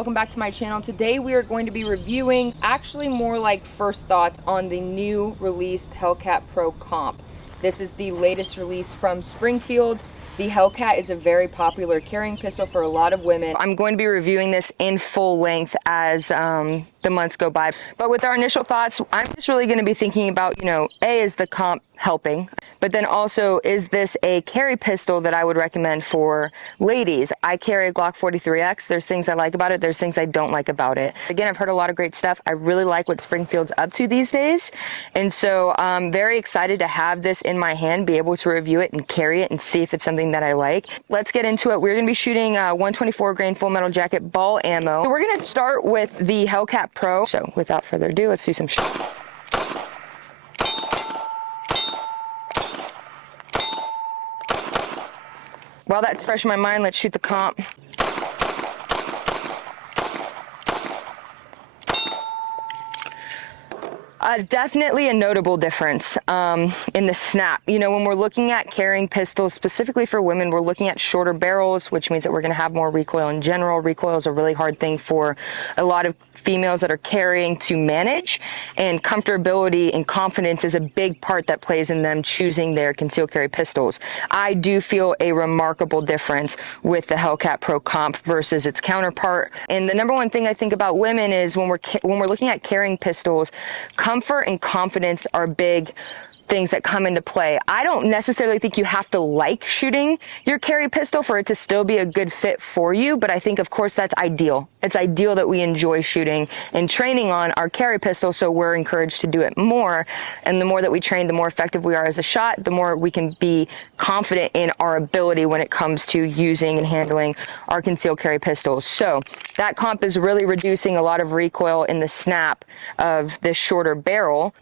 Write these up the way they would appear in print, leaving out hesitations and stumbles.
welcome back to my channel. Today we are going to be reviewing, actually more like first thoughts on the new released Hellcat Pro Comp. This is the latest release from Springfield. The Hellcat is a very popular carrying pistol for a lot of women. I'm going to be reviewing this in full length as the months go by. But with our initial thoughts, I'm just really going to be thinking about, A, is the comp helping? But then also, is this a carry pistol that I would recommend for ladies? I carry a Glock 43X. There's things I like about it. There's things I don't like about it. Again, I've heard a lot of great stuff. I really like what Springfield's up to these days. And so I'm very excited to have this in my hand, be able to review it and carry it and see if it's something that I like. Let's get into it. We're going to be shooting 124 grain full metal jacket ball ammo. So we're going to start with the Hellcat Pro. So without further ado, let's do some shots. While that's fresh in my mind, let's shoot the comp. Definitely a notable difference in the snap. When we're looking at carrying pistols, specifically for women, we're looking at shorter barrels, which means that we're going to have more recoil in general. Recoil is a really hard thing for a lot of females that are carrying to manage, and comfortability and confidence is a big part that plays in them choosing their concealed carry pistols. I do feel a remarkable difference with the Hellcat Pro Comp versus its counterpart. And the number one thing I think about women is when we're looking at carrying pistols, comfort and confidence are big things that come into play. I don't necessarily think you have to like shooting your carry pistol for it to still be a good fit for you, but I think of course that's ideal. It's ideal that we enjoy shooting and training on our carry pistol, so we're encouraged to do it more. And the more that we train, the more effective we are as a shot, the more we can be confident in our ability when it comes to using and handling our concealed carry pistols. So that comp is really reducing a lot of recoil in the snap of this shorter barrel.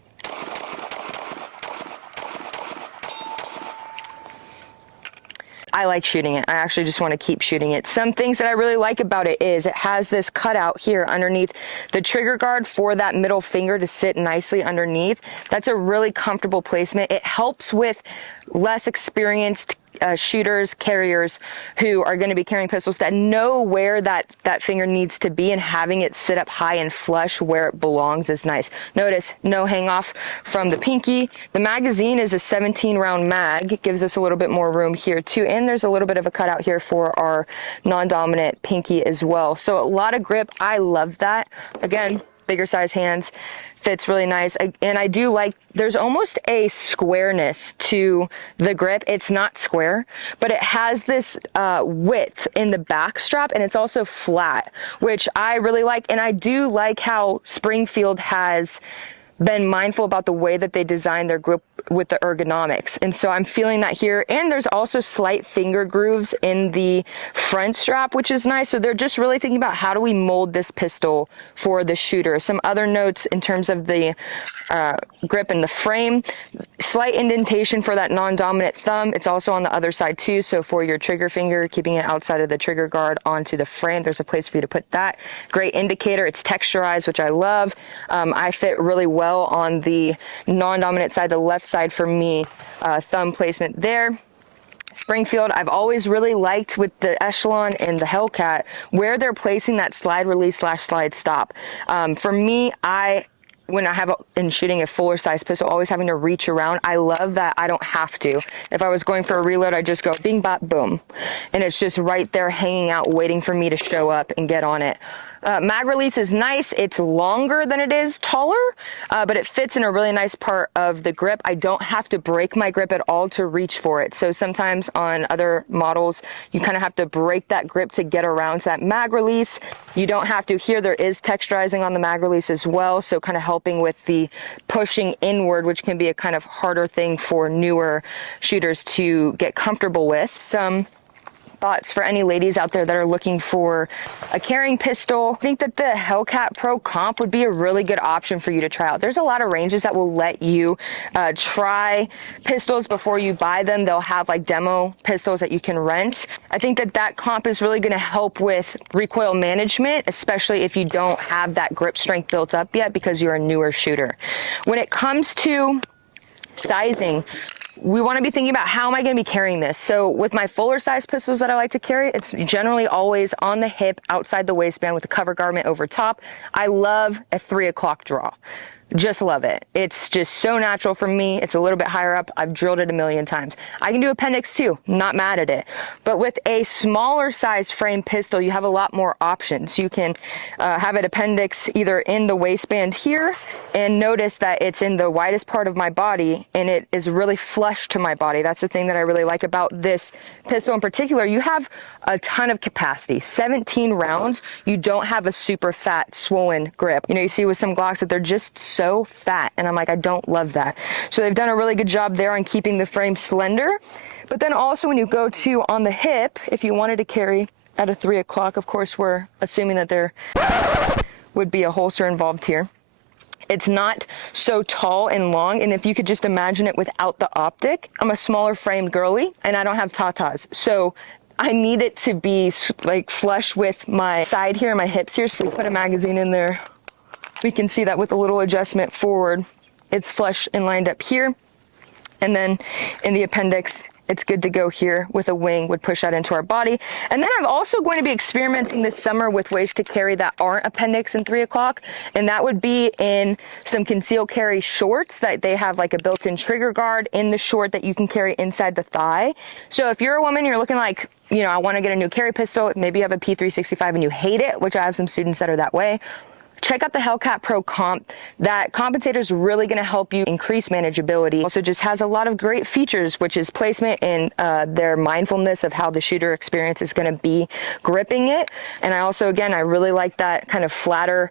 I like shooting it. I actually just want to keep shooting it. Some things that I really like about it is it has this cutout here underneath the trigger guard for that middle finger to sit nicely underneath. That's a really comfortable placement. It helps with less experienced shooters, carriers who are going to be carrying pistols that know where that finger needs to be, and having it sit up high and flush where it belongs is nice. Notice no hang off from the pinky. The magazine is a 17 round mag. It gives us a little bit more room here too, and there's a little bit of a cutout here for our non-dominant pinky as well. So a lot of grip. I love that. Again, bigger size hands, fits really nice. And I do like, there's almost a squareness to the grip. It's not square, but it has this width in the back strap, and it's also flat, which I really like. And I do like how Springfield has been mindful about the way that they design their grip with the ergonomics. And so I'm feeling that here. And there's also slight finger grooves in the front strap, which is nice. So they're just really thinking about how do we mold this pistol for the shooter. Some other notes in terms of the grip and the frame, slight indentation for that non-dominant thumb. It's also on the other side too. So for your trigger finger, keeping it outside of the trigger guard onto the frame, there's a place for you to put that. Great indicator. It's texturized, which I love. I fit really well on the non-dominant side, the left side for me, thumb placement there. Springfield, I've always really liked with the Echelon and the Hellcat where they're placing that slide release / slide stop. For me, when I have in shooting a fuller size pistol, always having to reach around, I love that I don't have to. If I was going for a reload, I just go bing, bop, boom. And it's just right there hanging out, waiting for me to show up and get on it. Mag release is nice. It's longer than it is taller, but it fits in a really nice part of the grip. I don't have to break my grip at all to reach for it. So sometimes on other models, you kind of have to break that grip to get around to that mag release. You don't have to. Here there is texturizing on the mag release as well, so kind of helping with the pushing inward, which can be a kind of harder thing for newer shooters to get comfortable with. Some thoughts for any ladies out there that are looking for a carrying pistol. I think that the Hellcat Pro Comp would be a really good option for you to try out. There's a lot of ranges that will let you try pistols before you buy them. They'll have like demo pistols that you can rent. I think that that comp is really going to help with recoil management, especially if you don't have that grip strength built up yet because you're a newer shooter. When it comes to sizing, we want to be thinking about how am I going to be carrying this. So with my fuller size pistols that I like to carry, it's generally always on the hip, outside the waistband with a cover garment over top. I love a 3 o'clock draw. Just love it. It's just so natural for me. It's a little bit higher up. I've drilled it a million times. I can do appendix too, not mad at it. But with a smaller size frame pistol, you have a lot more options. You can have an appendix either in the waistband here, and notice that it's in the widest part of my body and it is really flush to my body. That's the thing that I really like about this pistol in particular. You have a ton of capacity, 17 rounds. You don't have a super fat swollen grip. You know, you see with some Glocks that they're just so fat, and I'm like, I don't love that. So they've done a really good job there on keeping the frame slender. But then also when you go to on the hip, if you wanted to carry at a 3 o'clock, of course we're assuming that there would be a holster involved here. It's not so tall and long, and if you could just imagine it without the optic, I'm a smaller framed girly and I don't have tatas. So I need it to be like flush with my side here and my hips here. So we put a magazine in there. We can see that with a little adjustment forward, it's flush and lined up here. And then in the appendix, it's good to go here with a wing, would push that into our body. And then I'm also going to be experimenting this summer with ways to carry that aren't appendix and 3 o'clock. And that would be in some conceal carry shorts that they have like a built-in trigger guard in the short that you can carry inside the thigh. So if you're a woman, you're looking like, you know, I want to get a new carry pistol, maybe you have a P365 and you hate it, which I have some students that are that way. Check out the Hellcat Pro Comp. That compensator is really going to help you increase manageability. Also just has a lot of great features, which is placement and their mindfulness of how the shooter experience is going to be gripping it. And I also, again, I really like that kind of flatter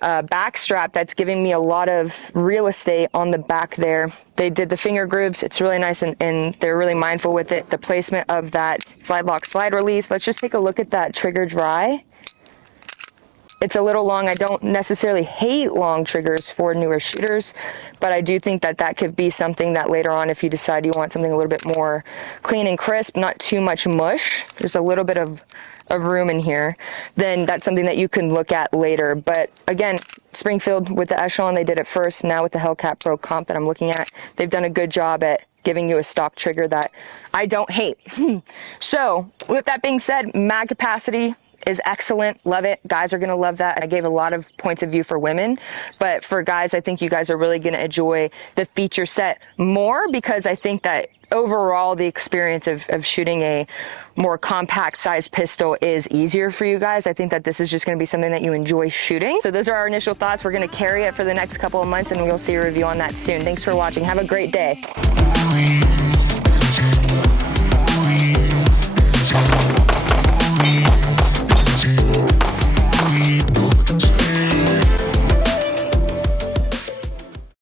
back strap that's giving me a lot of real estate on the back there. They did the finger grooves. It's really nice, and they're really mindful with it. The placement of that slide lock, slide release. Let's just take a look at that trigger dry. It's a little long. I don't necessarily hate long triggers for newer shooters, but I do think that that could be something that later on, if you decide you want something a little bit more clean and crisp, not too much mush, there's a little bit of room in here, then that's something that you can look at later. But again, Springfield with the Echelon, they did it first. Now with the Hellcat Pro Comp that I'm looking at, they've done a good job at giving you a stock trigger that I don't hate. So with that being said, mag capacity is excellent. Love it. Guys are going to love that. I gave a lot of points of view for women, but for guys, I think you guys are really going to enjoy the feature set more, because I think that overall the experience of shooting a more compact size pistol is easier for you guys. I think that this is just going to be something that you enjoy shooting. So those are our initial thoughts. We're going to carry it for the next couple of months, and we'll see a review on that soon. Thanks for watching. Have a great day.